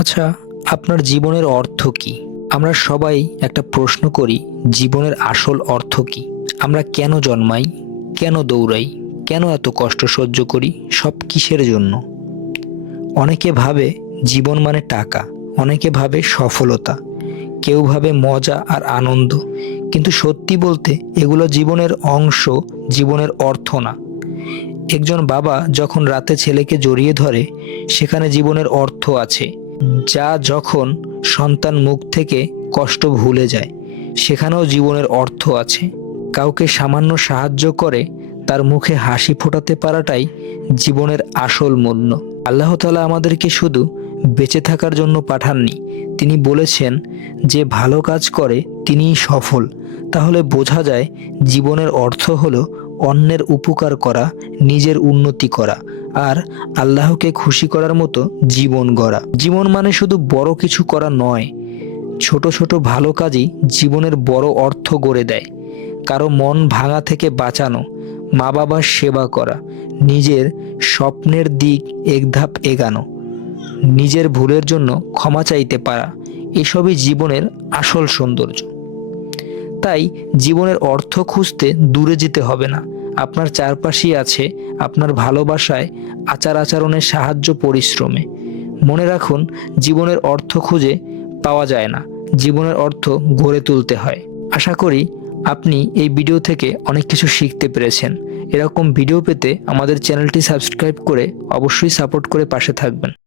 আচ্ছা, আপনার জীবনের অর্থ কি? আমরা সবাই একটা প্রশ্ন করি, জীবনের আসল অর্থ কি? আমরা কেন জন্মাই? কেন দৌড়াই? কেন এত কষ্ট সহ্য করি? সব কিসের জন্য? অনেকে ভাবে জীবন মানে টাকা, অনেকে ভাবে সফলতা, কেউ ভাবে মজা আর আনন্দ। কিন্তু সত্যি বলতে এগুলো জীবনের অংশ, জীবনের অর্থ না। একজন বাবা যখন রাতে ছেলেকে জড়িয়ে ধরে, সেখানে জীবনের অর্থ আছে। যা যখন সন্তান মুখ থেকে কষ্ট ভুলে যায়, সেখানেও জীবনের অর্থ আছে। কাউকে সামান্য সাহায্য করে তার মুখে হাসি ফোটাতে পারাটাই জীবনের আসল মূল্য। আল্লাহ তাআলা আমাদেরকে শুধু বেঁচে থাকার জন্য পাঠাননি, তিনি বলেছেন যে ভালো কাজ করে তিনিই সফল। তাহলে বোঝা যায় জীবনের অর্থ হলো অন্যের উপকার করা, নিজের উন্নতি করা আর আল্লাহকে খুশি করার মতো জীবন গড়া। জীবন মানে শুধু বড় কিছু করা নয়, ছোট ছোট ভালো কাজই জীবনের বড় অর্থ গড়ে দেয়। কারো মন ভাঙা থেকে বাঁচানো, মা বাবার সেবা করা, নিজের স্বপ্নের দিক এক ধাপ এগানো, নিজের ভুলের জন্য ক্ষমা চাইতে পারা, এসবই জীবনের আসল সৌন্দর্য। তাই জীবনের অর্থ খুঁজতে দূরে যেতে হবে না, আপনার চারপাশেই আছে, আপনার ভালোবাসায়, আচার আচরণের সাহায্য, পরিশ্রমে। মনে রাখুন, জীবনের অর্থ খুঁজে পাওয়া যায় না, জীবনের অর্থ গড়ে তুলতে হয়। আশা করি আপনি এই ভিডিও থেকে অনেক কিছু শিখতে পেরেছেন। এরকম ভিডিও পেতে আমাদের চ্যানেলটি সাবস্ক্রাইব করে অবশ্যই সাপোর্ট করে পাশে থাকবেন।